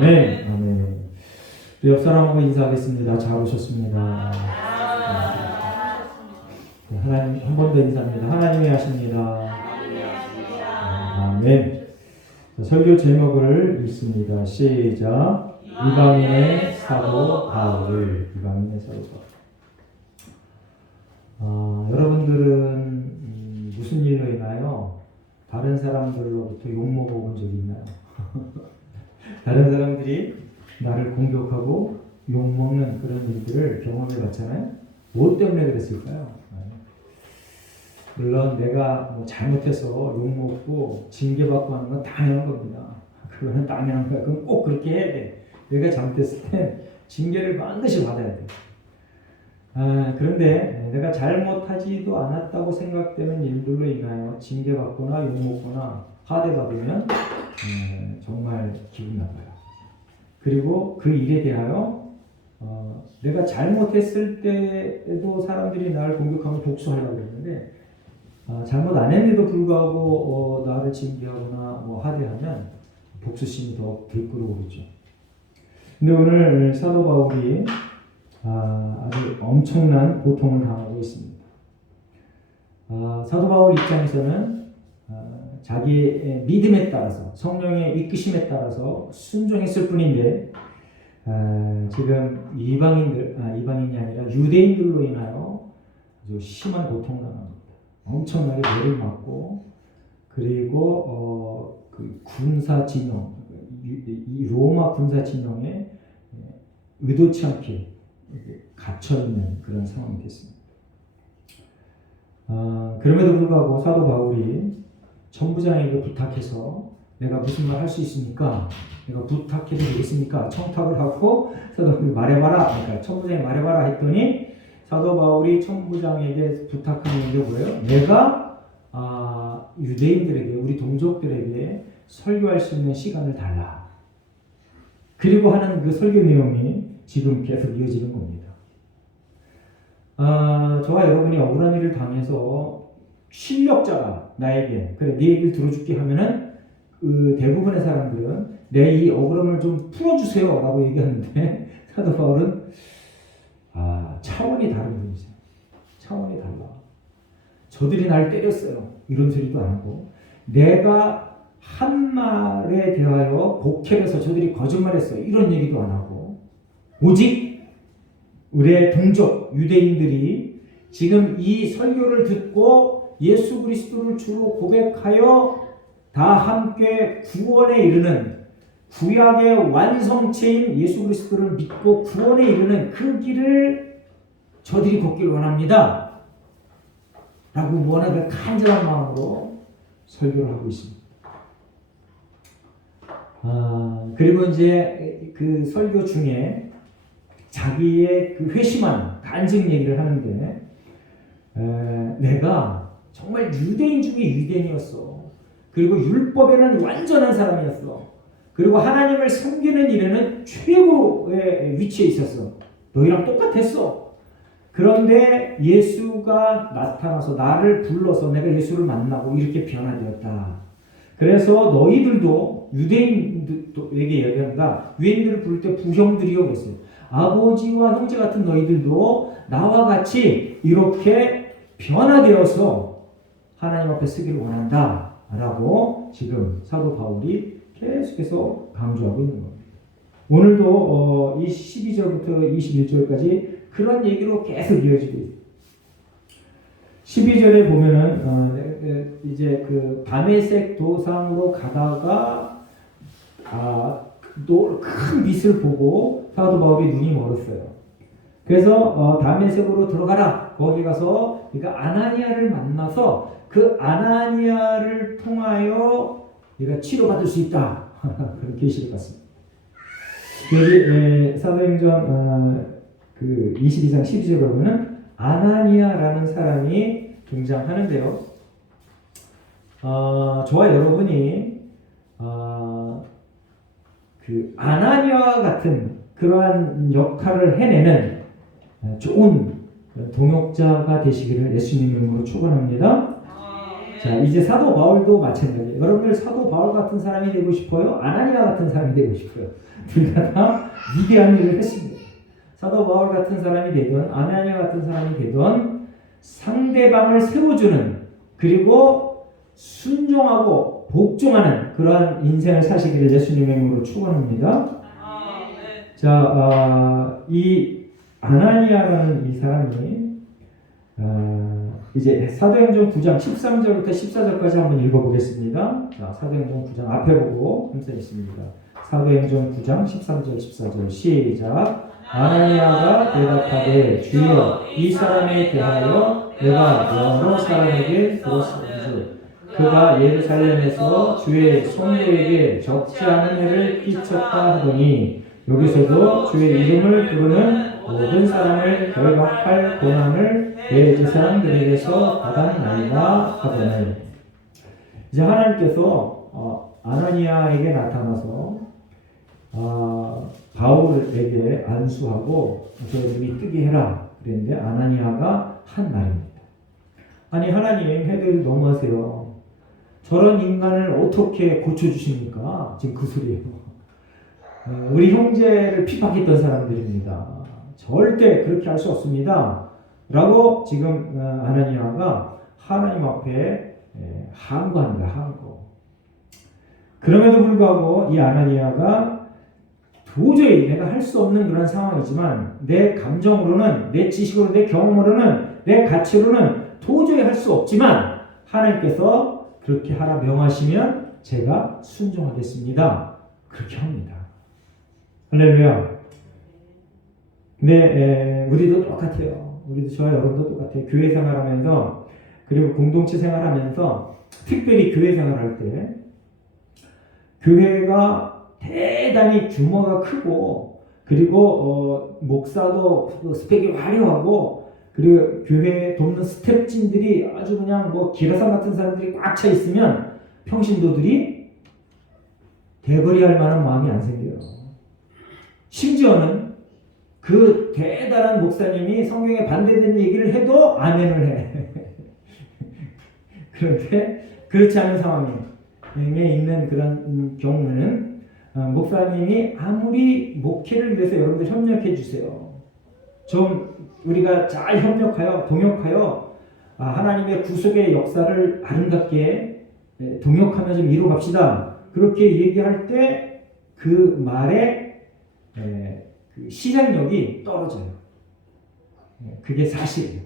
네, 아멘. 또 옆 사람하고 인사하겠습니다. 잘 오셨습니다. 네, 하나님 한 번 더 인사합니다. 하나님이 하십니다. 아멘. 설교 제목을 읽습니다. 시작. 이방인의 사도 바울. 이방인의 사도 바울. 여러분들은 무슨 일로 인하여 다른 사람들로부터 욕먹어본 적이 있나요? 다른 사람들이 나를 공격하고 욕먹는 그런 일들을 경험해 봤잖아요. 뭐 때문에 그랬을까요? 물론 내가 뭐 잘못해서 욕먹고 징계받고 하는 건 당연한 겁니다. 그거는 당연한 거야. 그럼 꼭 그렇게 해야 돼. 내가 잘못했을 때 징계를 반드시 받아야 돼. 그런데 내가 잘못하지도 않았다고 생각되는 일들로 인하여 징계받거나 욕먹거나 하대받으면 정말 기분 나빠요. 그리고 그 일에 대하여 내가 잘못했을 때에도 사람들이 나를 공격하고 복수하려고 했는데 잘못 안 했는데도 불구하고 나를 징계하거나 뭐 하대하면 복수심이 더 들끓어오르죠. 근데 오늘 사도 바울이 아주 엄청난 고통을 당하고 있습니다. 사도 바울 입장에서는 자기의 믿음에 따라서 성령의 이끄심에 따라서 순종했을 뿐인데 지금 이방인이 아니라 유대인들로 인하여 아주 심한 고통을 당합니다. 엄청나게 매를 맞고 그리고 그 군사 진영, 이 로마 군사 진영에 의도치 않게 갇혀 있는 그런 상황이 됐습니다. 그럼에도 불구하고 사도 바울이 천부장에게 부탁해서 내가 무슨 말 할 수 있습니까? 내가 부탁해도 되겠습니까? 청탁을 하고 사도 바울이 말해봐라. 그러니까 천부장이 말해봐라 했더니 사도 바울이 천부장에게 부탁하는 게 뭐예요? 내가 유대인들에게 우리 동족들에게 설교할 수 있는 시간을 달라. 그리고 하는 그 설교 내용이 지금 계속 이어지는 겁니다. 저와 여러분이 억울한 일을 당해서 실력자가 나에게 그래 네 얘기를 들어줄게 하면은 그 대부분의 사람들은 내 이 억울함을 좀 풀어주세요 라고 얘기하는데 사도 바울은 차원이 다른 분이세요. 차원이 달라. 저들이 날 때렸어요 이런 소리도 안 하고 내가 한 말에 대하여 곡해해서 저들이 거짓말했어요 이런 얘기도 안 하고 오직 우리의 동족 유대인들이 지금 이 설교를 듣고 예수 그리스도를 주로 고백하여 다 함께 구원에 이르는 구약의 완성체인 예수 그리스도를 믿고 구원에 이르는 그 길을 저들이 걷길 원합니다. 라고 무언하게 간절한 마음으로 설교를 하고 있습니다. 그리고 이제 그 설교 중에 자기의 그 회심한 간증 얘기를 하는데 내가 정말 유대인 중에 유대인이었어. 그리고 율법에는 완전한 사람이었어. 그리고 하나님을 섬기는 일에는 최고의 위치에 있었어. 너희랑 똑같았어. 그런데 예수가 나타나서 나를 불러서 내가 예수를 만나고 이렇게 변화되었다. 그래서 너희들도 유대인에게 얘기한다. 유대인들을 부를 때 부형들이요 그랬어요. 아버지와 형제 같은 너희들도 나와 같이 이렇게 변화되어서 하나님 앞에 쓰기를 원한다 라고 지금 사도 바울이 계속해서 강조하고 있는 겁니다. 오늘도 이 12절부터 21절까지 그런 얘기로 계속 이어지고 있습니다. 12절에 보면은 이제 그 다메섹 도상으로 가다가 큰 빛을 보고 사도 바울이 눈이 멀었어요. 그래서 다메섹으로 들어가라. 거기 가서 그러니까 아나니아를 만나서 그 아나니아를 통하여 네가 치료받을 수 있다. 그런 계시를 받습니다. 여기 사도행전 그 22장 12절에 보면은 아나니아라는 사람이 등장하는데요. 저와 여러분이 그 아나니아와 같은 그러한 역할을 해내는 좋은 동역자가 되시기를 예수님 이름으로 축원합니다. 자, 이제 사도 바울도 마찬가지예요. 여러분들 사도 바울 같은 사람이 되고 싶어요? 아나니아 같은 사람이 되고 싶어요? 둘 다 위대한 일을 했습니다. 사도 바울 같은 사람이 되든 아나니아 같은 사람이 되든 상대방을 세워주는, 그리고 순종하고 복종하는 그러한 인생을 사시기를 예수님의 이름으로 축원합니다. 자, 이 아나니아라는 이 사람이 이제 사도행전 9장 13절부터 14절까지 한번 읽어보겠습니다. 자, 사도행전 9장 앞에 보고 함께 있습니다. 사도행전 9장 13절 14절 시작. 아나니아가 대답하되 주여 이 사람에 대하여 내가 여러 사람에게 들었은즉 그가 예루살렘에서 주의 성도에게 적지 않은 해를 끼쳤다 하더니 여기서도 주의 이름을 부르는 모든 사람을 결박할 고난을 대제사장들에게서 받았나이다 하더니, 이제 하나님께서 아나니아에게 나타나서 바울에게 안수하고 저 눈이 뜨게 해라 그랬는데 아나니아가 한 말입니다. 아니 하나님, 해도 너무하세요. 저런 인간을 어떻게 고쳐주십니까? 지금 그 소리예요. 우리 형제를 핍박했던 사람들입니다. 절대 그렇게 할 수 없습니다. 라고 지금 아나니아가 하나님 앞에 항거합니다. 항거. 그럼에도 불구하고 이 아나니아가 도저히 내가 할 수 없는 그런 상황이지만 내 감정으로는, 내 지식으로, 내 경험으로는, 내 가치로는 도저히 할 수 없지만 하나님께서 그렇게 하라 명하시면 제가 순종하겠습니다. 그렇게 합니다. 할렐루야. 근데 우리도 똑같아요. 우리도 저와 여러분도 똑같아요. 교회 생활하면서, 그리고 공동체 생활하면서, 특별히 교회 생활할 때 교회가 대단히 규모가 크고, 그리고 목사도 스펙이 화려하고, 그리고 교회 돕는 스텝진들이 아주 그냥 뭐 기라상 같은 사람들이 꽉 차 있으면 평신도들이 대거리할 만한 마음이 안 생겨요. 심지어는 그 대단한 목사님이 성경에 반대되는 얘기를 해도 아멘을 해. 그런데 그렇지 않은 상황에 있는 그런 경우는 목사님이 아무리 목회를 위해서 여러분들 협력해 주세요. 좀 우리가 잘 협력하여 동역하여 하나님의 구속의 역사를 아름답게 동역하며 좀 이루어갑시다. 그렇게 얘기할 때 그 말에 그 실행력이 떨어져요. 그게 사실이에요.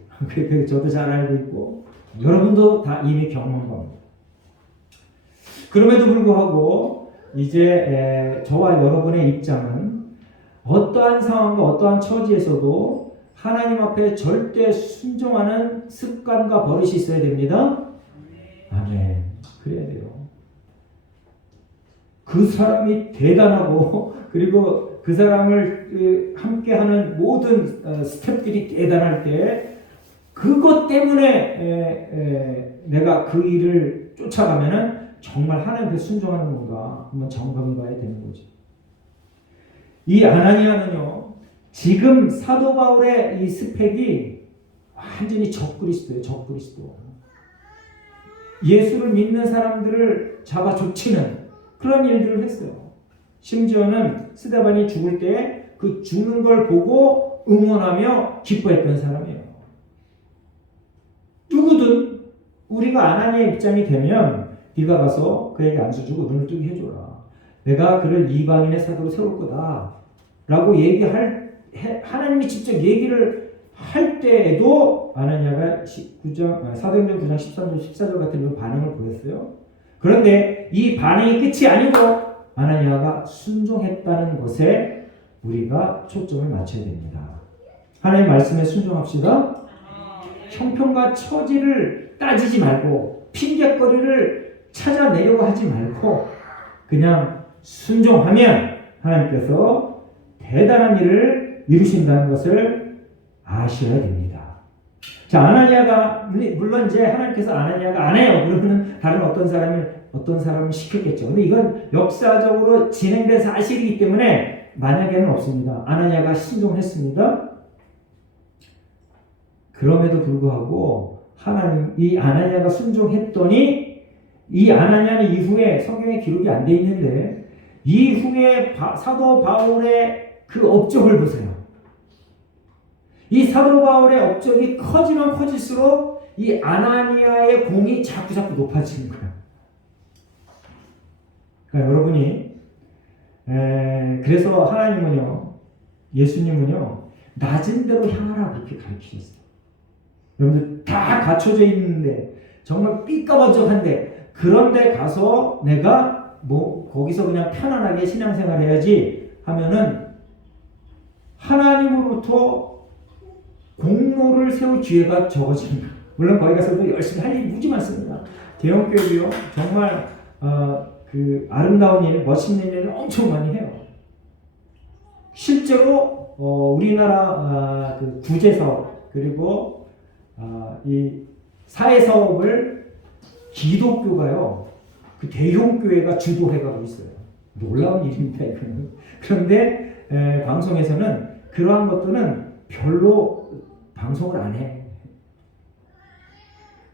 저도 잘 알고 있고 여러분도 다 이미 경험한 겁니다. 그럼에도 불구하고 이제 저와 여러분의 입장은 어떠한 상황과 어떠한 처지에서도 하나님 앞에 절대 순종하는 습관과 버릇이 있어야 됩니다. 아멘. 그래야 돼요. 그 사람이 대단하고 그리고 그 사람을 함께하는 모든 스태프들이 대단할 때 그것 때문에 내가 그 일을 쫓아가면은 정말 하나님께 순종하는 건가 한번 점검해 봐야 되는 거죠. 이 아나니아는요, 지금 사도 바울의 이 스펙이 완전히 적그리스도예요. 적그리스도. 예수를 믿는 사람들을 잡아 쫓치는 그런 일들을 했어요. 심지어는 스데반이 죽을 때 그 죽는 걸 보고 응원하며 기뻐했던 사람이에요. 누구든 우리가 아나니아의 입장이 되면 네가 가서 그에게 안수 주고 눈을 뜨게 해줘라. 내가 그를 이방인의 사도로 세울 거다. 라고 하나님이 직접 얘기를 할 때에도 아나니아가 사도행전 9장 13절 14절 같은 반응을 보였어요. 그런데 이 반응이 끝이 아니고 아나니아가 순종했다는 것에 우리가 초점을 맞춰야 됩니다. 하나님의 말씀에 순종합시다. 형편과 처지를 따지지 말고 핑계거리를 찾아내려고 하지 말고 그냥 순종하면 하나님께서 대단한 일을 이루신다는 것을 아셔야 됩니다. 자, 아나니아가 물론 이제 하나님께서 아나니아가 안 해요. 그러면 다른 어떤 사람을 시켰겠죠. 근데 이건 역사적으로 진행된 사실이기 때문에 만약에는 없습니다. 아나니아가 순종했습니다. 그럼에도 불구하고 하나님, 이 아나니아가 순종했더니 이 아나니아는 이후에 성경에 기록이 안 돼 있는데 이후에 사도 바울의 그 업적을 보세요. 이 사도 바울의 업적이 커지면 커질수록 이 아나니아의 공이 자꾸 높아지는 거예요. 그러니까 여러분이 그래서 하나님은요, 예수님은요, 낮은 데로 향하라 그렇게 가르치셨어요. 여러분들 다 갖춰져 있는데 정말 삐까번쩍한데 그런 데 가서 내가 뭐 거기서 그냥 편안하게 신앙생활 해야지 하면은 하나님으로부터 공로를 세울 기회가 적어집니다. 물론 거기 가서도 열심히 할 일이 무지 많습니다. 대형교회도요 정말 그 아름다운 일, 멋있는 일을 엄청 많이 해요. 실제로 우리나라 그 구제사업 그리고 이 사회사업을 기독교가요 그 대형교회가 주도해가고 있어요. 놀라운 일입니다 이거는. 그런데 방송에서는 그러한 것들은 별로 방송을 안 해.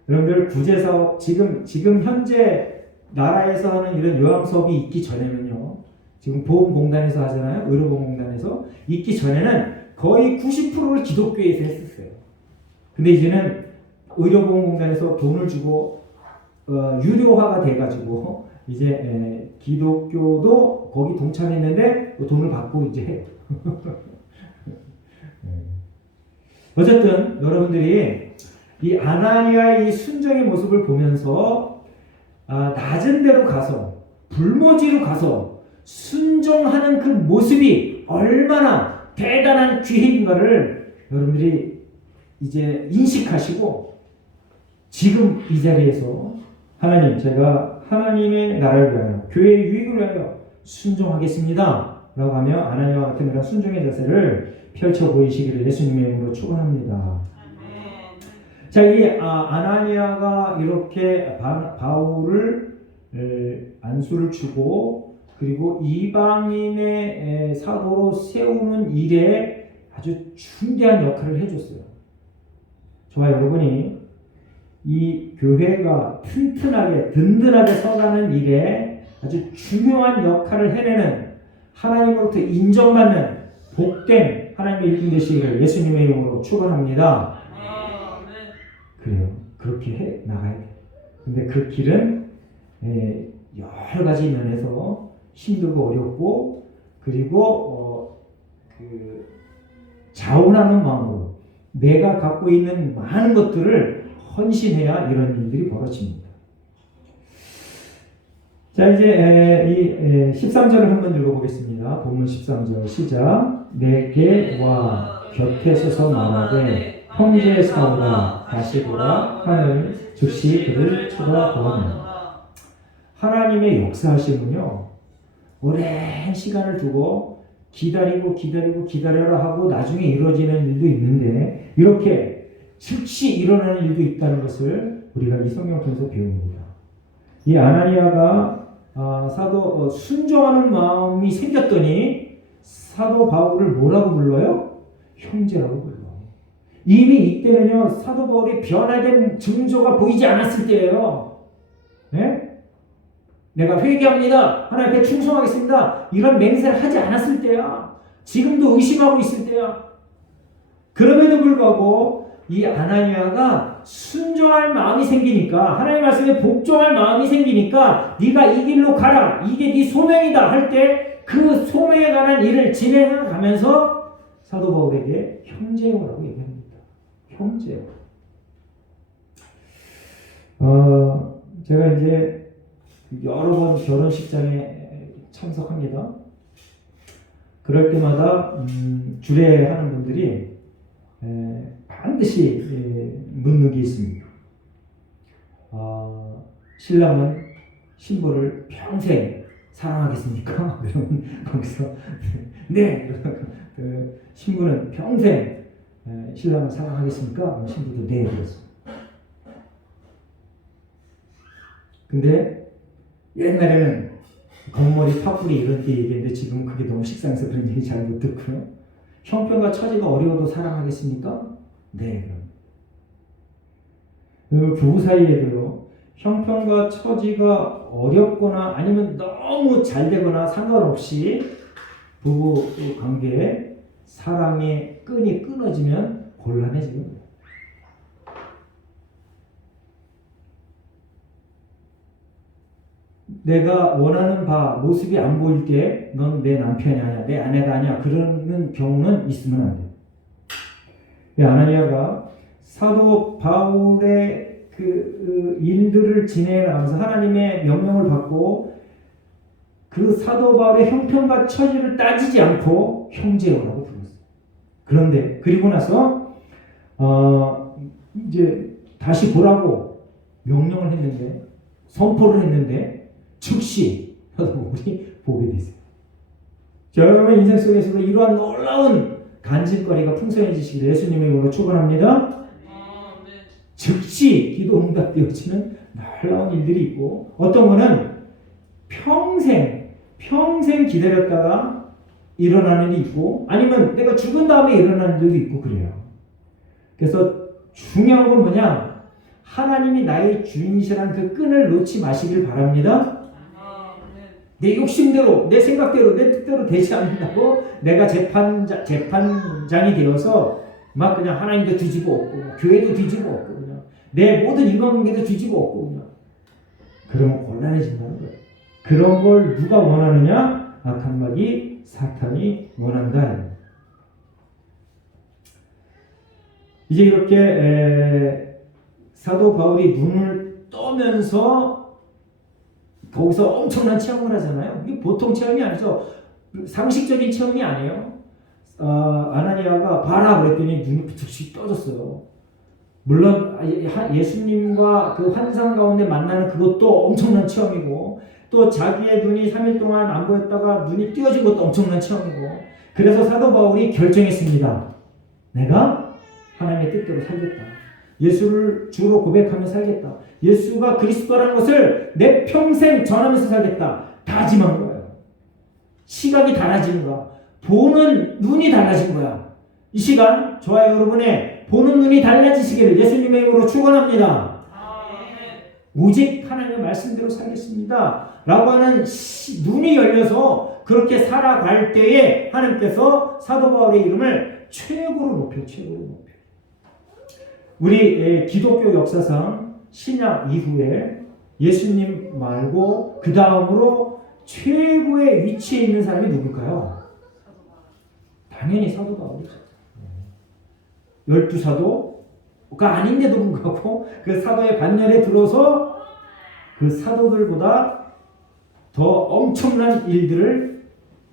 여러분들 구제사업 지금 현재 나라에서 하는 이런 요양사업이 있기 전에는요. 지금 보험공단에서 하잖아요. 의료보험공단에서 있기 전에는 거의 90%를 기독교에서 했었어요. 근데 이제는 의료보험공단에서 돈을 주고 유료화가 돼가지고 이제 기독교도 거기 동참했는데 돈을 받고 이제 해요. 어쨌든 여러분들이 이 아나니아의 이 순종의 모습을 보면서 낮은 데로 가서 불모지로 가서 순종하는 그 모습이 얼마나 대단한 귀해인가를 여러분들이 이제 인식하시고 지금 이 자리에서 하나님 제가 하나님의 나라를 위하여 교회의 유익을 위하여 순종하겠습니다 라고 하며 아나니아와 같은 이런 순종의 자세를 펼쳐 보이시기를 예수님의 이름으로 축원합니다. 자, 이 아나니아가 이렇게 바울을 안수를 주고 그리고 이방인의 사도로 세우는 일에 아주 중대한 역할을 해줬어요. 저와 여러분이 이 교회가 튼튼하게 든든하게 서가는 일에 아주 중요한 역할을 해내는 하나님으로부터 인정받는 복된 하나님의 일꾼 되시기를 예수님의 이름으로 축원합니다. 그래요. 그렇게 해 나가야 돼. 근데 그 길은 여러 가지 면에서 힘들고 어렵고 그리고 그 자원하는 마음으로 내가 갖고 있는 많은 것들을 헌신해야 이런 일들이 벌어집니다. 자, 이제 이 13절을 한번 읽어보겠습니다. 본문 13절 시작. 내게 와 곁에 서서 말하되 형제 사오라 다시 보라 하늘 즉시 그를 쳐다보았노라. 하나님의 역사하심은요 오랜 시간을 두고 기다려라 하고 나중에 이루어지는 일도 있는데 이렇게 즉시 일어나는 일도 있다는 것을 우리가 이 성경을 통해서 배웁니다. 이 아나니아가 사도 순종하는 마음이 생겼더니 사도 바울을 뭐라고 불러요? 형제라고 불러요. 이미 이때는요 사도 바울이 변화된 증조가 보이지 않았을 때예요. 네? 내가 회개합니다. 하나님 앞에 충성하겠습니다. 이런 맹세를 하지 않았을 때야. 지금도 의심하고 있을 때야. 그럼에도 불구하고 이 아나니아가 순종할 마음이 생기니까 하나님의 말씀에 복종할 마음이 생기니까 네가 이 길로 가라. 이게 네 소명이다 할 때 그 소명에 관한 일을 진행해 가면서 사도 바울에게 형제요라고 얘기합니다. 형제요. 제가 이제 여러 번 결혼식장에 참석합니다. 그럴 때마다 주례하는 분들이 반드시 묻는 게 있습니다. 신랑은 신부를 평생 사랑하겠습니까? 그러면 거기서 네. 그 신부는 평생 신랑을 사랑하겠습니까? 신부도 네. 그랬습니다. 근데 옛날에는 겉머리 파뿌리 이런 때 얘기했는데 지금 그게 너무 식상해서 그런 얘기 잘 못 듣고요. 형편과 처지가 어려워도 사랑하겠습니까? 네. 그리고 부부 사이에도요. 형편과 처지가 어렵거나 아니면 너무 잘 되거나 상관없이 부부 관계에 사랑의 끈이 끊어지면 곤란해지는 거예요. 내가 원하는 바 모습이 안 보일 때 넌 내 남편이 아니야, 내 아내가 아니야, 그러는 경우는 있으면 안 돼요. 아나니아가 사도 바울의 그 일들을 진행하면서 하나님의 명령을 받고 그 사도 바울의 형편과 처지를 따지지 않고 형제라고 불렀어요. 그런데 그리고 나서 이제 다시 보라고 명령을 했는데, 선포를 했는데 즉시 우리 보게 됐어요. 여러분의 인생 속에서도 이러한 놀라운 간증거리가 풍성해지시기를 예수님의 이름으로 축원합니다. 즉시 기도 응답되어지는 놀라운 일들이 있고, 어떤 거는 평생 기다렸다가 일어나는 일이 있고, 아니면 내가 죽은 다음에 일어나는 일도 있고 그래요. 그래서 중요한 건 뭐냐? 하나님이 나의 주인이시라는 그 끈을 놓지 마시길 바랍니다. 내 욕심대로, 내 생각대로, 내 뜻대로 되지 않는다고 내가 재판장이 되어서 막 그냥 하나님도 뒤집어 엎고 교회도 뒤집어 엎고 그냥 내 모든 인간관계도 뒤집어 엎고 그냥 그러면 곤란해진다는 거예요. 그런 걸 누가 원하느냐? 악한 마귀 사탄이 원한다. 이제 이렇게 사도 바울이 눈을 떠면서 거기서 엄청난 체험을 하잖아요. 이게 보통 체험이 아니죠. 상식적인 체험이 아니에요. 아나니아가 봐라 그랬더니 눈이 부쩍 떠졌어요. 물론 예수님과 그 환상 가운데 만나는 그것도 엄청난 체험이고, 또 자기의 눈이 3일 동안 안 보였다가 눈이 띄어진 것도 엄청난 체험이고, 그래서 사도 바울이 결정했습니다. 내가 하나님의 뜻대로 살겠다. 예수를 주로 고백하며 살겠다. 예수가 그리스도라는 것을 내 평생 전하면서 살겠다. 다짐한 거예요. 시각이 달라지는 거야. 보는 눈이 달라진 거야. 이 시간 저와 여러분의 보는 눈이 달라지시기를 예수님의 이름으로 축원합니다. 오직 하나님의 말씀대로 살겠습니다 라고 하는 눈이 열려서 그렇게 살아갈 때에 하나님께서 사도 바울의 이름을 최고로 높여. 우리 기독교 역사상 신약 이후에 예수님 말고 그 다음으로 최고의 위치에 있는 사람이 누굴까요? 당연히 사도 바울이죠. 12사도가 아닌데도 불구하고 그 사도의 반열에 들어서 그 사도들보다 더 엄청난 일들을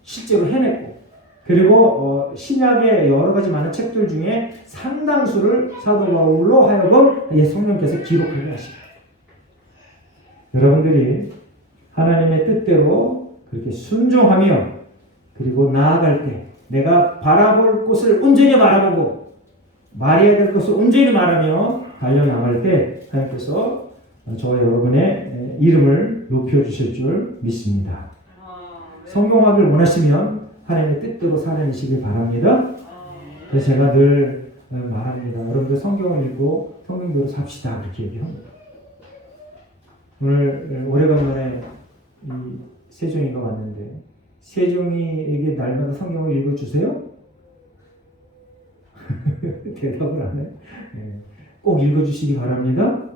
실제로 해냈고, 그리고 신약의 여러 가지 많은 책들 중에 상당수를 사도 바울로 하여금 성령께서 기록하게 하시고, 여러분들이 하나님의 뜻대로 그렇게 순종하며 그리고 나아갈 때 내가 바라볼 곳을 온전히 바라보고 말해야 될 것을 온전히 말하며 달려나갈 때 하나님께서 저와 여러분의 이름을 높여주실 줄 믿습니다. 성공하길 원하시면 하나님의 뜻대로 살아내시길 바랍니다. 그래서 제가 늘 말합니다. 여러분들 성경을 읽고 성경대로 삽시다. 그렇게 얘기합니다. 오늘 오래간만에 세종이가 왔는데 세종이에게 날마다 성경을 읽어주세요? 대답을 안 해요. 꼭 읽어주시기 바랍니다.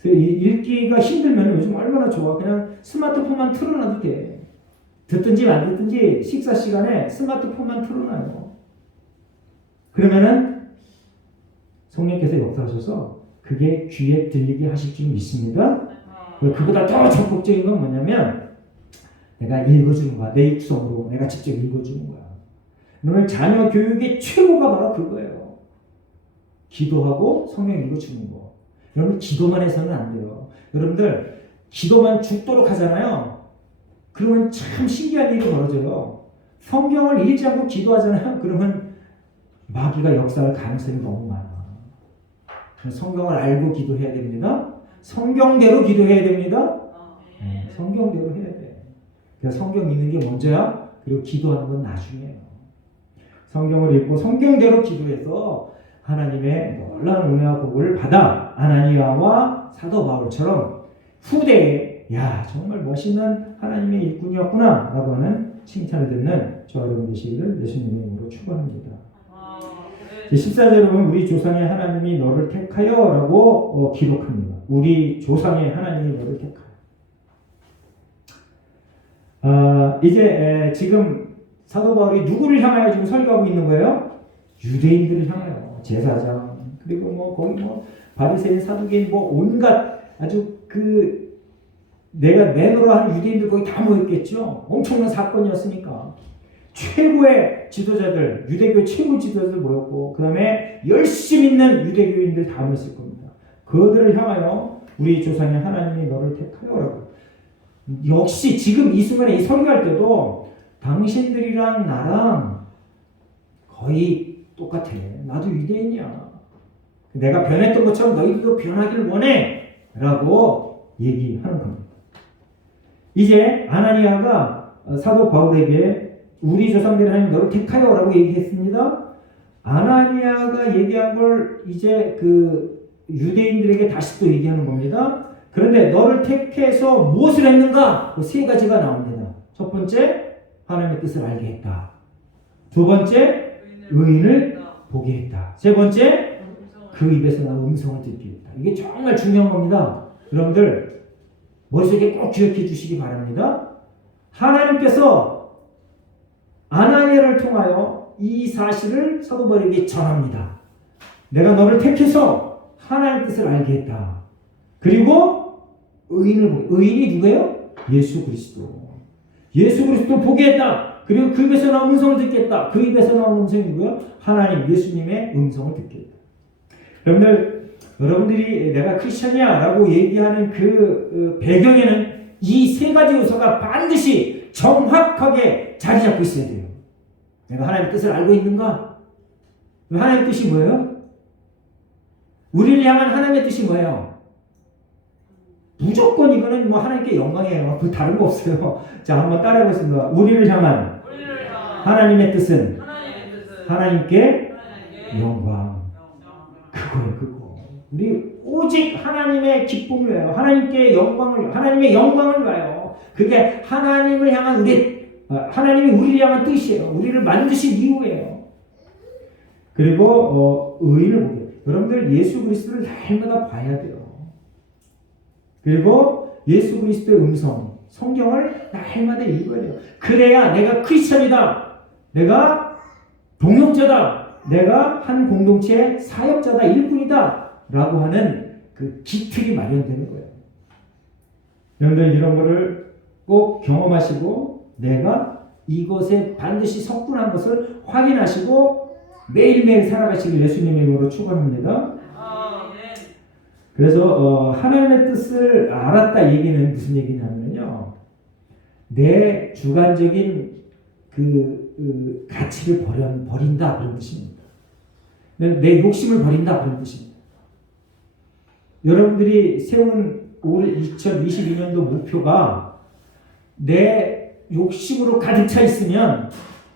그래서 읽기가 힘들면 요즘 얼마나 좋아. 그냥 스마트폰만 틀어놔도 돼. 듣든지 안 듣든지 식사 시간에 스마트폰만 틀어놔요. 그러면은 성령께서 역사하셔서 그게 귀에 들리게 하실 줄 믿습니다. 그보다 더 적극적인 건 뭐냐면 내가 읽어주는 거야. 내 육성으로 내가 직접 읽어주는 거야. 오늘 자녀 교육의 최고가 바로 그거예요. 기도하고 성경 읽어주는 거. 여러분 기도만 해서는 안 돼요. 여러분들 기도만 죽도록 하잖아요. 그러면 참 신기한 일이 벌어져요. 성경을 읽지 않고 기도하잖아요. 그러면 마귀가 역사할 가능성이 너무 많아. 성경을 알고 기도해야 됩니다. 성경대로 기도해야 됩니다. 성경대로 해야 돼. 그래서 성경 읽는 게 먼저야. 그리고 기도하는 건 나중이에요. 성경을 읽고 성경대로 기도해서 하나님의 놀라운 은혜와 복을 받아 아나니아와 사도 바울처럼 후대에 야 정말 멋있는 하나님의 일꾼이었구나 라고 하는 칭찬을 듣는 저와 여러분 되시기를 예수님의 이름으로 축원합니다. 14절에 보면 우리 조상의 하나님이 너를 택하여 라고 기록합니다. 우리 조상의 하나님이 너를 택하여. 이제 지금 사도 바울이 누구를 향하여 지금 설교하고 있는 거예요? 유대인들을 향하여. 제사장 그리고 뭐 거기 뭐 바리새인 사두개인 뭐 온갖 아주 그 내가 내노로 하는 유대인들 거기 다 모였겠죠. 엄청난 사건이었으니까 최고의 지도자들 유대교 최고 지도자들 모였고 그 다음에 열심히 있는 유대교인들 다 모였을 겁니다. 그들을 향하여 우리 조상의 하나님이 너를 택하여라고. 역시 지금 이 순간에 이 설교할 때도 당신들이랑 나랑 거의 똑같아. 나도 유대인이야. 내가 변했던 것처럼 너희들도 변하기를 원해 라고 얘기하는 겁니다. 이제 아나니아가 사도 바울에게 우리 조상들의 하나님 너를 택하여 라고 얘기했습니다. 아나니아가 얘기한 걸 이제 그 유대인들에게 다시 또 얘기하는 겁니다. 그런데 너를 택해서 무엇을 했는가? 그 세 가지가 나옵니다. 첫 번째, 하나님의 뜻을 알게 했다. 두 번째, 의인을 보게 했다. 세 번째, 그 입에서 나온 음성을 듣게 했다. 이게 정말 중요한 겁니다. 여러분들 머릿속에 꼭 기억해 주시기 바랍니다. 하나님께서 아나니아를 통하여 이 사실을 사도 바울에게 전합니다. 내가 너를 택해서 하나님의 뜻을 알게 했다. 그리고 의인이 누구예요? 예수 그리스도. 예수 그리스도 보게 했다. 그리고 그 입에서 나온 음성을 듣겠다. 그 입에서 나온 음성이 누구예요? 하나님 예수님의 음성을 듣겠다. 여러분들이 내가 크리스천이야 라고 얘기하는 그 배경에는 이 세 가지 요소가 반드시 정확하게 자리 잡고 있어야 돼요. 내가 하나님의 뜻을 알고 있는가? 하나님의 뜻이 뭐예요? 우리를 향한 하나님의 뜻이 뭐예요? 무조건 이거는 뭐 하나님께 영광이에요. 그 다른 거 없어요. 자, 한번 따라해 보겠습니다. 우리를 향한 하나님의 뜻은 하나님께 영광. 그거예요, 그거. 우리 오직 하나님의 기쁨을 위하여 하나님의 영광을 위하여. 그게 하나님을 향한 하나님이 우리를 향한 뜻이에요. 우리를 만드신 이유예요. 그리고 의인을 보게. 여러분들 예수 그리스도를 날마다 봐야 돼요. 그리고 예수 그리스도의 음성, 성경을 날마다 읽어야 돼요. 그래야 내가 크리스천이다. 내가 동역자다. 내가 한 공동체의 사역자다. 일꾼이다. 라고 하는 그 기틀이 마련되는 거예요. 여러분들 이런 거를 꼭 경험하시고 내가 이것에 반드시 석분한 것을 확인하시고 매일매일 살아가시길 예수님의 이름으로 축원합니다. 그래서 하나님의 뜻을 알았다 얘기는 무슨 얘기냐면요. 내 주관적인 그 가치를 버린다 그런 뜻입니다. 내 욕심을 버린다 그런 뜻입니다. 여러분들이 세운 올 2022년도 목표가 내 욕심으로 가득 차 있으면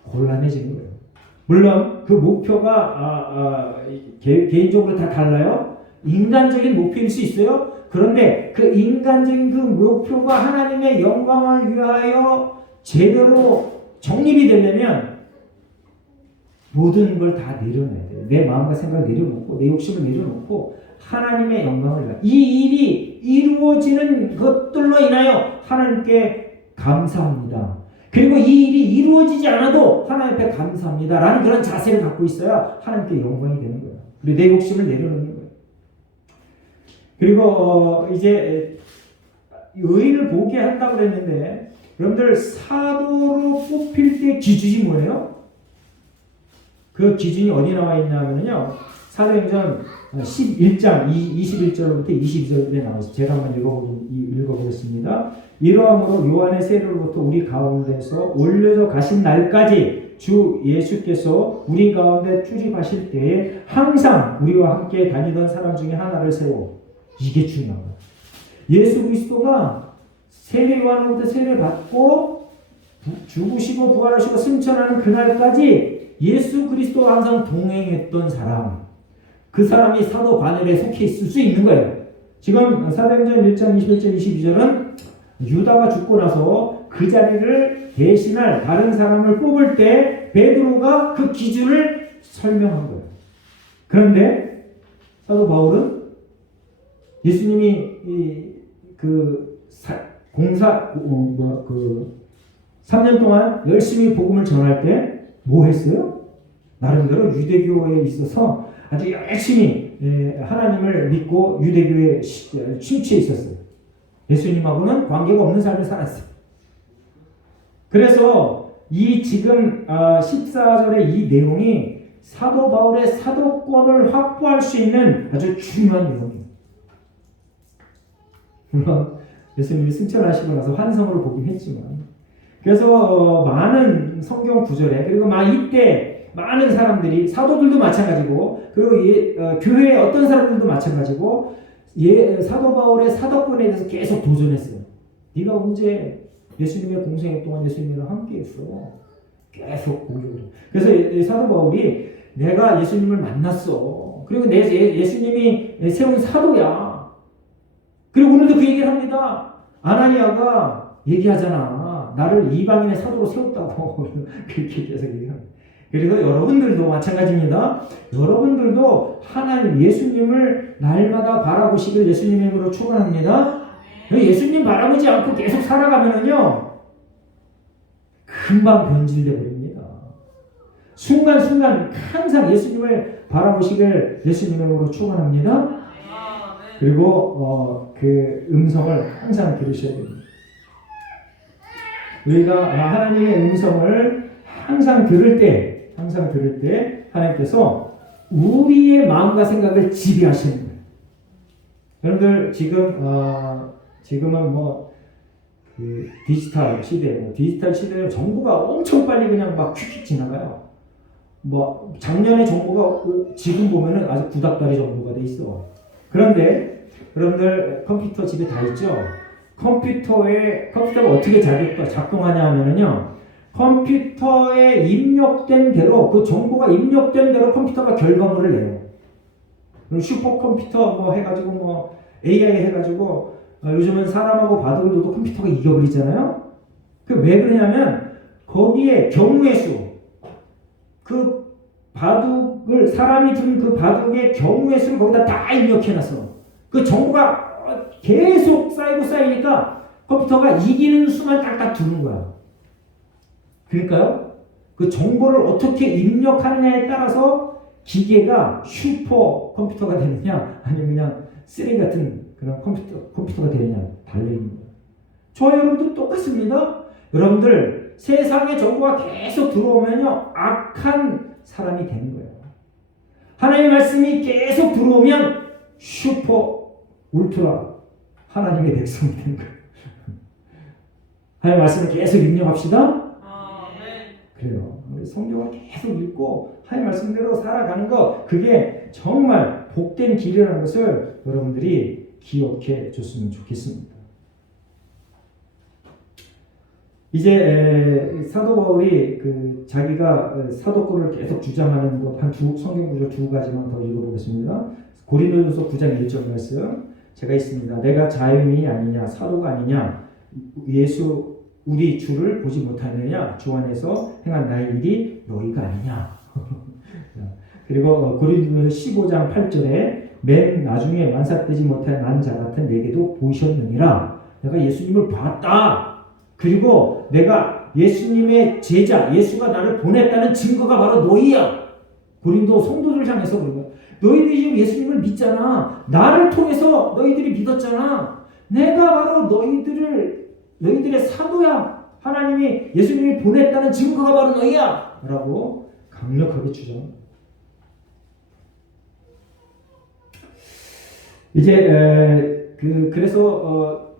곤란해지는 거예요. 물론 그 목표가 개인적으로 다 달라요. 인간적인 목표일 수 있어요. 그런데 그 인간적인 그 목표가 하나님의 영광을 위하여 제대로 정립이 되려면 모든 걸 다 내려놔야 돼요. 내 마음과 생각을 내려놓고 내 욕심을 내려놓고 하나님의 영광을 위하여 이 일이 이루어지는 것들로 인하여 하나님께 감사합니다. 그리고 이 일이 이루어지지 않아도 하나님 앞에 감사합니다 라는 그런 자세를 갖고 있어야 하나님께 영광이 되는 거예요. 그리고 내 욕심을 내려놓는 거예요. 그리고 이제 의인을 보게 한다고 그랬는데 여러분들 사도로 뽑힐 때 기준이 뭐예요? 그 기준이 어디 나와 있냐면요. 사도행전 11장 21절부터 22절에 나와 있어요. 제가 한번 읽어보겠습니다. 이러함으로 요한의 세례로부터 우리 가운데서 올려져 가신 날까지 주 예수께서 우리 가운데 출입하실 때에 항상 우리와 함께 다니던 사람 중에 하나를 세워. 이게 중요한 거예요. 예수 그리스도가 세례 요한으로부터 세례 받고 죽으시고 부활하시고 승천하는 그날까지 예수 그리스도와 항상 동행했던 사람. 그 사람이 사도 바늘에 속해 있을 수 있는 거예요. 지금 사도행전 1장 21절 22절은 유다가 죽고 나서 그 자리를 대신할 다른 사람을 뽑을 때 베드로가 그 기준을 설명한 거예요. 그런데 사도 바울은 예수님이 그 3년 동안 열심히 복음을 전할 때 뭐 했어요? 나름대로 유대교에 있어서 아주 열심히 하나님을 믿고 유대교에 심취해 있었어요. 예수님하고는 관계가 없는 삶을 살았어요. 그래서 이 지금 14절의 이 내용이 사도 바울의 사도권을 확보할 수 있는 아주 중요한 내용이에요. 물론 예수님이 승천하시고 나서 환성으로 보긴 했지만, 그래서 많은 성경 구절에, 그리고 이때 많은 사람들이, 사도들도 마찬가지고, 그리고 교회의 어떤 사람들도 마찬가지고, 사도 바울의 사도권에 대해서 계속 도전했어요. 네가 언제 예수님의 공생애 동안 예수님이랑 함께했어? 계속 공격을. 그래서 사도 바울이 내가 예수님을 만났어. 그리고 예수님이 세운 사도야. 그리고 오늘도 그 얘기를 합니다. 아나니아가 얘기하잖아. 나를 이방인의 사도로 세웠다고. 그렇게 계속 얘기합니다. 그래서 여러분들도 마찬가지입니다. 여러분들도 하나님 예수님을 날마다 바라보시길 예수님의 이름으로 축원합니다. 예수님 바라보지 않고 계속 살아가면은요, 금방 변질돼 버립니다. 순간순간 항상 예수님을 바라보시길 예수님의 이름으로 축원합니다. 그리고 그 음성을 항상 들으셔야 됩니다. 우리가 하나님의 음성을 항상 들을 때 하나님께서 우리의 마음과 생각을 지배하시는 거예요. 여러분들 지금은 그 디지털 시대에 정보가 엄청 빨리 그냥 막 휙휙 지나가요. 작년에 정보가 지금 보면은 아주 구닥다리 정보가 돼 있어. 그런데 여러분들 컴퓨터 집에 다 있죠? 컴퓨터가 어떻게 작동하냐 하면은요, 컴퓨터에 입력된 대로, 그 정보가 입력된 대로 컴퓨터가 결과물을 내요. 슈퍼컴퓨터 해가지고 AI 해가지고 요즘은 사람하고 바둑을 둬도 컴퓨터가 이겨버리잖아요. 왜 그러냐면 거기에 경우의 수, 그 바둑을 사람이 둔 그 바둑의 경우의 수를 거기다 다 입력해놨어. 그 정보가 계속 쌓이니까 컴퓨터가 이기는 수만 딱딱 두는 거야. 그러니까요, 그 정보를 어떻게 입력하느냐에 따라서 기계가 슈퍼 컴퓨터가 되느냐 아니면 그냥 쓰레기 같은 그런 컴퓨터가 되느냐 달려있는 거예요. 저와 여러분도 똑같습니다. 여러분들 세상에 정보가 계속 들어오면요, 악한 사람이 되는 거예요. 하나님의 말씀이 계속 들어오면 슈퍼 울트라 하나님의 백성이 되는 거예요. 하나님의 말씀을 계속 입력합시다. 그래요. 우리 성경을 계속 읽고 하나님의 말씀대로 살아가는 거, 그게 정말 복된 길이라는 것을 여러분들이 기억해 줬으면 좋겠습니다. 이제 사도 바울이 자기가 사도권을 계속 주장하는 것, 성경 구절 2가지만 더 읽어보겠습니다. 고린도전서 9장 1절 말씀 제가 있습니다. 내가 자유인이 아니냐, 사도가 아니냐, 우리 주를 보지 못하느냐, 주 안에서 행한 나의 일이 너희가 아니냐. 그리고 고린도전서 15장 8절에 맨 나중에 만삭되지 못할 난 자 같은 내게도 보이셨느니라. 내가 예수님을 봤다. 그리고 내가 예수님의 제자, 예수가 나를 보냈다는 증거가 바로 너희야. 고린도 성도들 향해서 그런 거야. 너희들이 지금 예수님을 믿잖아. 나를 통해서 너희들이 믿었잖아. 내가 바로 너희들의 사도야. 하나님이 예수님이 보냈다는 증거가 바로 너희야. 라고 강력하게 주장합니다. 이제 그래서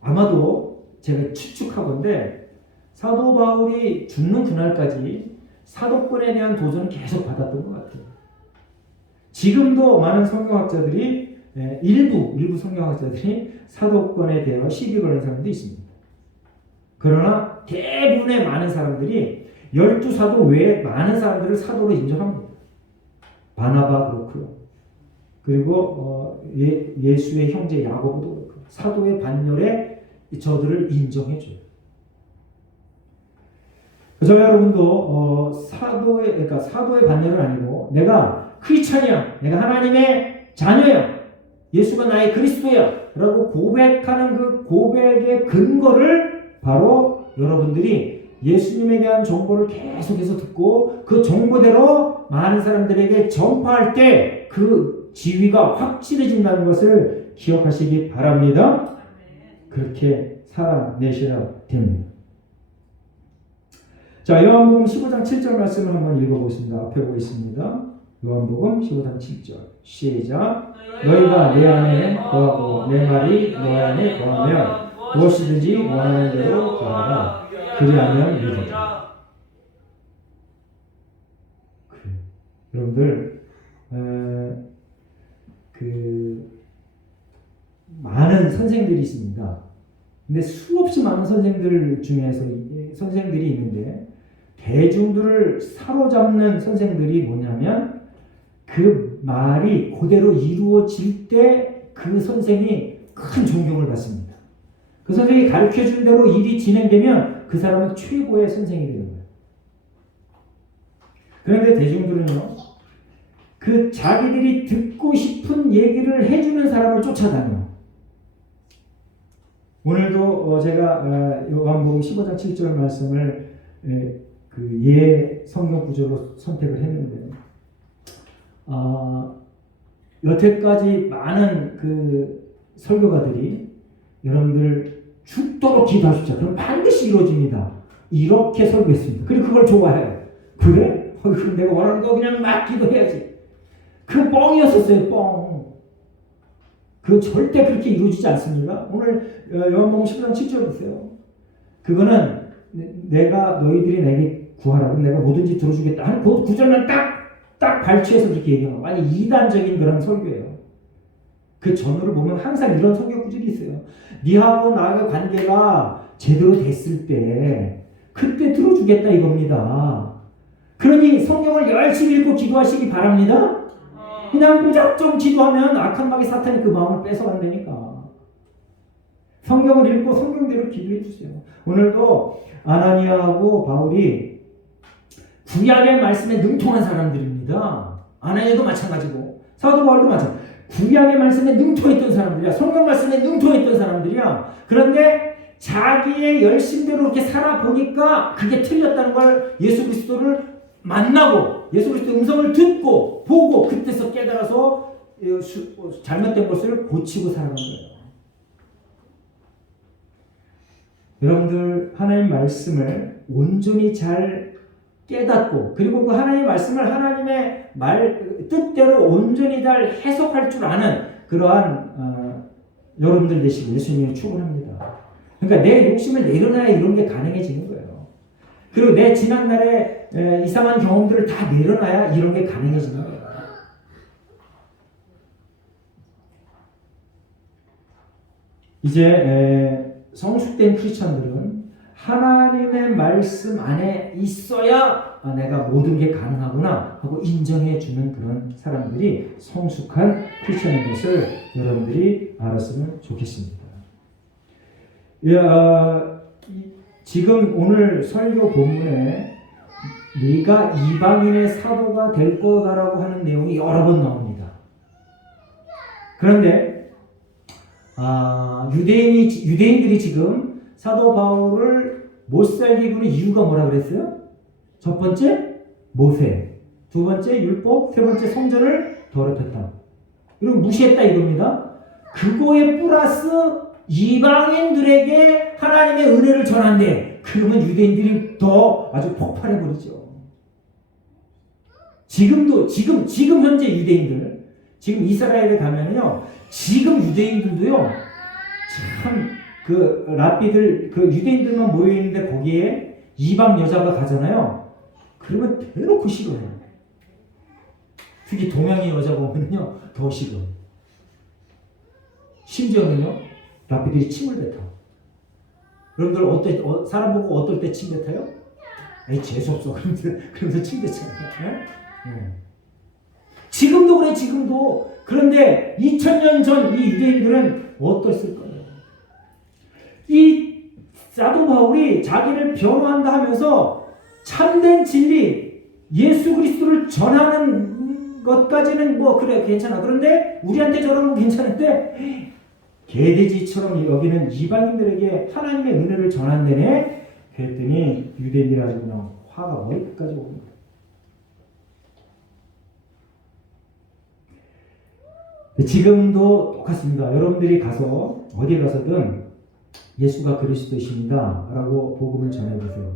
아마도 제가 추측하건대 사도 바울이 죽는 그날까지 사도권에 대한 도전을 계속 받았던 것 같아요. 지금도 많은 성경학자들이 일부 성경학자들이 사도권에 대해 시비 거는 사람도 있습니다. 그러나 대부분의 많은 사람들이 12사도 외에 많은 사람들을 사도로 인정합니다. 바나바 그렇고요. 그리고 예수의 형제 야고보도 그렇고 사도의 반열에 저들을 인정해줘요. 저와 여러분도 그러니까 사도의 반열은 아니고 내가 크리스찬이야, 내가 하나님의 자녀야, 예수가 나의 그리스도야 라고 고백하는 그 고백의 근거를 바로 여러분들이 예수님에 대한 정보를 계속해서 듣고 그 정보대로 많은 사람들에게 전파할 때 그 지위가 확실해진다는 것을 기억하시기 바랍니다. 그렇게 살아내셔야 됩니다. 자, 요한복음 15장 7절 말씀을 한번 읽어보겠습니다. 앞에 보겠습니다. 요한복음 15장 7절 시작. 너희가 내 안에 거하고 내 말이 너희 안에 거하면 무엇이든지 원하는 대로 구하라. 그리하면 이루리라. 여러분들 많은 선생들이 있습니다. 근데 수없이 많은 선생들 중에서 선생들이 있는데 대중들을 사로잡는 선생들이 뭐냐면 그 말이 그대로 이루어질 때 그 선생이 큰 존경을 받습니다. 그 선생이 가르쳐준 대로 일이 진행되면 그 사람은 최고의 선생이 되는 거예요. 그런데 대중들은요, 그 자기들이 듣고 싶은 얘기를 해주는 사람을 쫓아다녀. 오늘도 제가 요한복음 15장 7절 말씀을 그 성경 구절로 선택을 했는데, 여태까지 많은 그 설교가들이 여러분들 죽도록 기도하십시오. 그럼 반드시 이루어집니다. 이렇게 설교했습니다. 그리고 그걸 좋아해요. 그래? 그럼 내가 원하는 거 그냥 막 기도해야지. 그 뻥이었었어요. 뻥. 그 절대 그렇게 이루어지지 않습니다. 오늘 요한복음 10장 7절 보세요. 그거는 내가 너희들이 내게 구하라고 내가 뭐든지 들어주겠다 하는 그 구절만 딱 발췌해서 그렇게 얘기하는 거. 아니 이단적인 그런 설교예요. 그 전후를 보면 항상 이런 설교 구절이 있어요. 니하고 나의 관계가 제대로 됐을 때 그때 들어주겠다 이겁니다. 그러니 성경을 열심히 읽고 기도하시기 바랍니다. 그냥 무작정 기도하면 악한 마귀 사탄이 그 마음을 뺏어간다니까. 성경을 읽고 성경대로 기도해 주세요. 오늘도 아나니아하고 바울이 구약의 말씀에 능통한 사람들입니다. 아나니아도 마찬가지고 사도 바울도 마찬가지고 구약의 말씀에 능통했던 사람들이야. 성경 말씀에 능통했던 사람들이야. 그런데 자기의 열심대로 이렇게 살아보니까 그게 틀렸다는 걸 예수 그리스도를 만나고 예수 그리스도의 음성을 듣고 보고 그때서 깨달아서 잘못된 것을 고치고 살아간 거예요. 여러분들 하나님 말씀을 온전히 잘 깨닫고 그리고 그 하나님의 말씀을 하나님의 뜻대로 온전히 잘 해석할 줄 아는 그러한 여러분들 되시길 예수님이 축원합니다. 그러니까 내 욕심을 내려놔야 이런 게 가능해지는 거예요. 그리고 내 지난날의 이상한 경험들을 다 내려놔야 이런 게 가능해지는 거예요. 이제 성숙된 크리스천들은 하나님의 말씀 안에 있어야 내가 모든 게 가능하구나 하고 인정해 주는 그런 사람들이 성숙한 크리스천인 것을 여러분들이 알았으면 좋겠습니다. 지금 오늘 설교 본문에 네가 이방인의 사도가 될 거다라고 하는 내용이 여러 번 나옵니다. 그런데 유대인들이 지금 사도 바울을 못 살게 구는 이유가 뭐라 그랬어요? 첫 번째 모세, 두 번째 율법, 세 번째 성전을 더럽혔다. 그리고 무시했다 이겁니다. 그거에 플러스 이방인들에게 하나님의 은혜를 전한대. 그러면 유대인들이 더 아주 폭발해버리죠. 지금 현재 유대인들, 지금 이스라엘에 가면요, 지금 유대인들도요, 참, 랍비들, 유대인들만 모여있는데 거기에 이방 여자가 가잖아요. 그러면 대놓고 싫어해요. 특히 동양인 여자 보면요, 더 싫어. 심지어는요, 랍비들이 침을 뱉어. 여러분들 사람 보고 어떨 때 침 뱉어요? 에이, 재수없어. 그러면서 침 뱉잖아요. 네? 지금도 그래, 지금도. 그런데 2000년 전 이 유대인들은 어땠을 거예요? 이 사도 바울이 자기를 변호한다 하면서 참된 진리, 예수 그리스도를 전하는 것까지는 뭐 그래 괜찮아. 그런데 우리한테 저런 거 괜찮은데 개돼지처럼 여기는 이방인들에게 하나님의 은혜를 전한다네. 그랬더니 유대인이라고 그냥 화가 머리끝까지 옵니다. 지금도 똑같습니다. 여러분들이 가서 어디 가서든 예수가 그리스도이십니다 라고 복음을 전해보세요.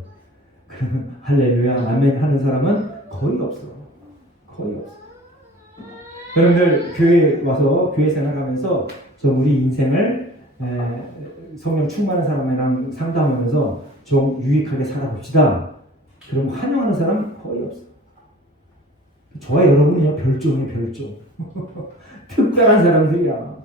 그러면 할렐루야 아멘 하는 사람은 거의 없어. 거의 없어. 여러분들 교회 와서 교회 생활하면서 좀 우리 인생을 성령 충만한 사람이랑 상담하면서 좀 유익하게 살아봅시다. 그럼 환영하는 사람 거의 없어. 저와 여러분이요 별종이에요, 별종. 특별한 사람들이야.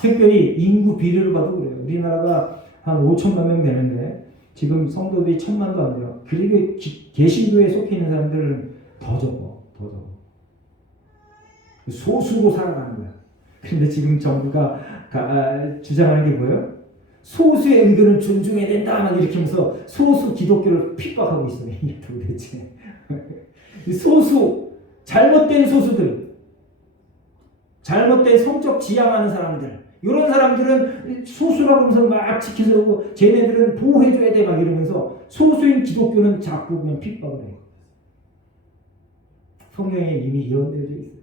특별히 인구 비례를 봐도 그래요. 우리나라가 한 5천만 명 되는데 지금 성도들이 1000만도 안 돼요. 그리고 개신교에 속해 있는 사람들은 더 적어. 더 적어. 소수로 살아가는 거야. 근데 지금 정부가 주장하는 게 뭐예요? 소수의 의견을 존중해야 된다 막 이렇게 하면서 소수 기독교를 핍박하고 있어요. 이게 도대체. 소수, 잘못된 소수들, 잘못된 성적 지향하는 사람들, 이런 사람들은 소수라고 하면서 막 지켜주고 쟤네들은 보호해줘야 돼 막 이러면서 소수인 기독교는 자꾸 그냥 핍박을 해요. 성경에 이미 예언되어져 있어요.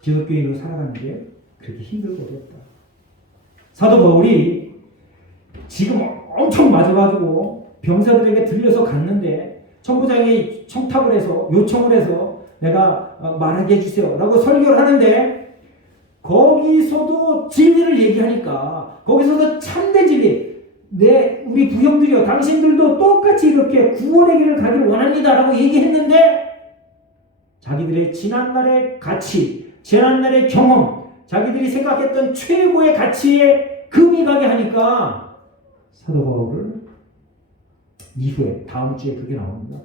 기독교인으로 살아가는 게 그렇게 힘들고 어렵다. 사도 바울이 지금 엄청 맞아가지고 병사들에게 들려서 갔는데 청부장이 청탁을 해서 요청을 해서 내가 말하게 해주세요 라고 설교를 하는데 거기서도 진리를 얘기하니까 거기서도 참된 진리 우리 부형들이요 당신들도 똑같이 이렇게 구원의 길을 가길 원합니다 라고 얘기했는데 자기들의 지난날의 가치, 지난날의 경험, 자기들이 생각했던 최고의 가치에 금이 가게 하니까 사도 바울을 이후에 다음 주에 그게 나옵니다.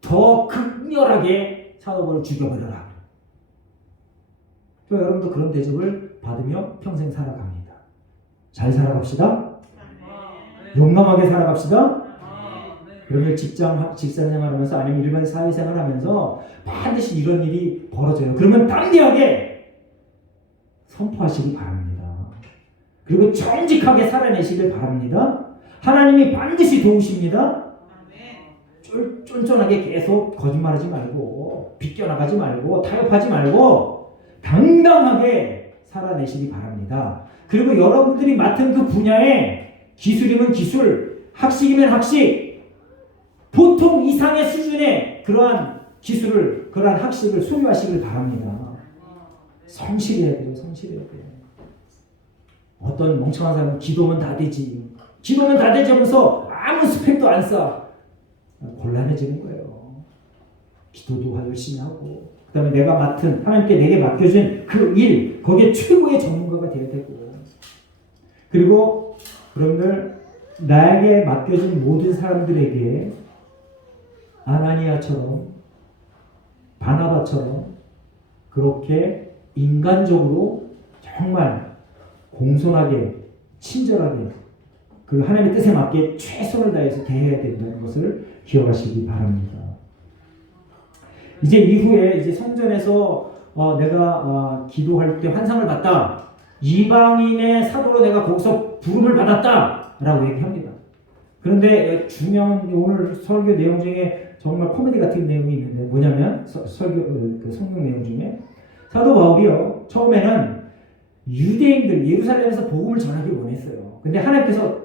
더 극렬하게 사도 바울을 죽여버려라. 여러분도 그런 대접을 받으며 평생 살아갑니다. 잘 살아갑시다. 용감하게 살아갑시다. 그러면 직장생활 하면서 아니면 일반 사회생활 하면서 반드시 이런 일이 벌어져요. 그러면 담대하게 선포하시기 바랍니다. 그리고 정직하게 살아내시길 바랍니다. 하나님이 반드시 도우십니다. 쫀쫀하게 계속 거짓말하지 말고 비껴나가지 말고 타협하지 말고 당당하게 살아내시기 바랍니다. 그리고 여러분들이 맡은 그 분야에 기술이면 기술, 학식이면 학식, 보통 이상의 수준의 그러한 기술을, 그러한 학식을 소유하시길 바랍니다. 성실해야 돼요. 성실해야 돼요. 어떤 멍청한 사람은 기도면 다 되지. 기도면 다 되지 하면서 아무 스펙도 안 쌓아. 곤란해지는 거예요. 기도도 열심히 하고 그 다음에 내가 맡은 하나님께 내게 맡겨준 그 일 거기에 최고의 전문가가 되어야 되고 그리고 여러분들 나에게 맡겨진 모든 사람들에게 아나니아처럼 바나바처럼 그렇게 인간적으로 정말 공손하게 친절하게 그 하나님의 뜻에 맞게 최선을 다해서 대해야 된다는 것을 기억하시기 바랍니다. 이제 이후에 이제 성전에서 내가 기도할 때 환상을 봤다. 이방인의 사도로 내가 거기서 부름을 받았다라고 얘기합니다. 그런데 중요한 오늘 설교 내용 중에 정말 코미디 같은 내용이 있는데 뭐냐면 설교 그 성경 내용 중에 사도 바울이요 처음에는 유대인들 예루살렘에서 복음을 전하길 원했어요. 근데 하나님께서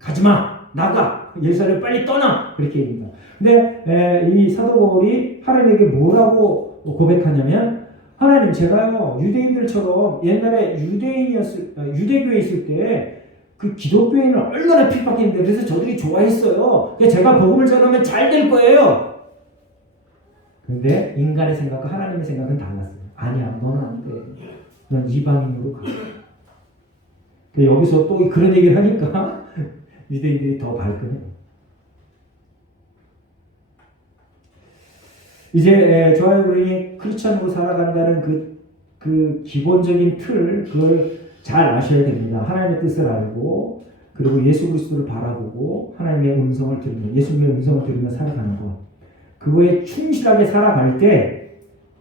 가지마 나가 예루살렘 빨리 떠나 그렇게 얘기합니다. 근데 이 사도 바울이 하나님에게 뭐라고 고백하냐면 하나님 제가요 유대인들처럼 옛날에 유대교에 있을 때 그 기독교인을 얼마나 핍박했는데 그래서 저들이 좋아했어요. 그래서 제가 복음을 전하면 잘 될 거예요. 근데 인간의 생각과 하나님의 생각은 달랐어요. 아니야 너는 안 돼. 넌 이방인으로 가. 여기서 또 그런 얘기를 하니까 유대인들이 더 발끈해요. 이제 저와 여러분이 크리스천으로 살아간다는 그 기본적인 틀, 그걸 잘 아셔야 됩니다. 하나님의 뜻을 알고, 그리고 예수 그리스도를 바라보고 하나님의 음성을 들으며, 예수님의 음성을 들으며 살아가는 것. 그거에 충실하게 살아갈 때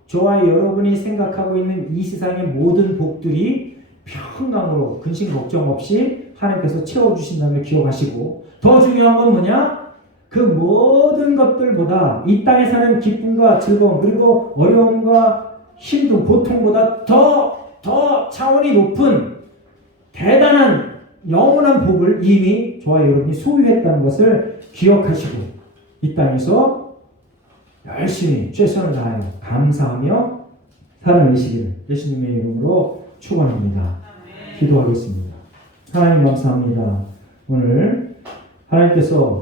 저와 여러분이 생각하고 있는 이 세상의 모든 복들이 평강으로 근심 걱정 없이 하나님께서 채워주신다며 기억하시고, 더 중요한 건 뭐냐? 그 모든 것들보다 이 땅에 사는 기쁨과 즐거움, 그리고 어려움과 힘든 고통보다 더 차원이 높은 대단한 영원한 복을 이미 저와 여러분이 소유했다는 것을 기억하시고, 이 땅에서 열심히 최선을 다하여 감사하며 살아내시기를 예수님의 이름으로 축원합니다. 기도하겠습니다. 하나님 감사합니다. 오늘 하나님께서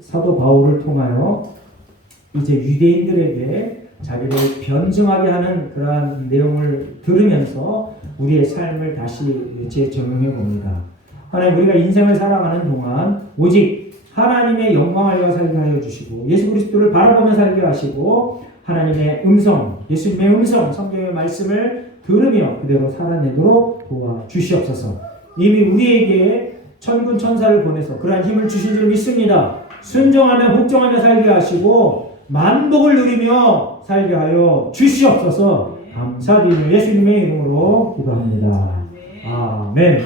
사도 바울을 통하여 이제 유대인들에게 자기를 변증하게 하는 그러한 내용을 들으면서 우리의 삶을 다시 재정형해 봅니다. 하나님, 우리가 인생을 살아가는 동안 오직 하나님의 영광을 위하여 살게 하여 주시고, 예수 그리스도를 바라보며 살게 하시고, 하나님의 음성, 예수님의 음성, 성경의 말씀을 들으며 그대로 살아내도록 도와주시옵소서. 이미 우리에게 천군 천사를 보내서 그러한 힘을 주신 줄 믿습니다. 순종하며 복종하며 살게 하시고 만복을 누리며 살게 하여 주시옵소서. 감사드리며 예수님의 이름으로 기도합니다. 아멘.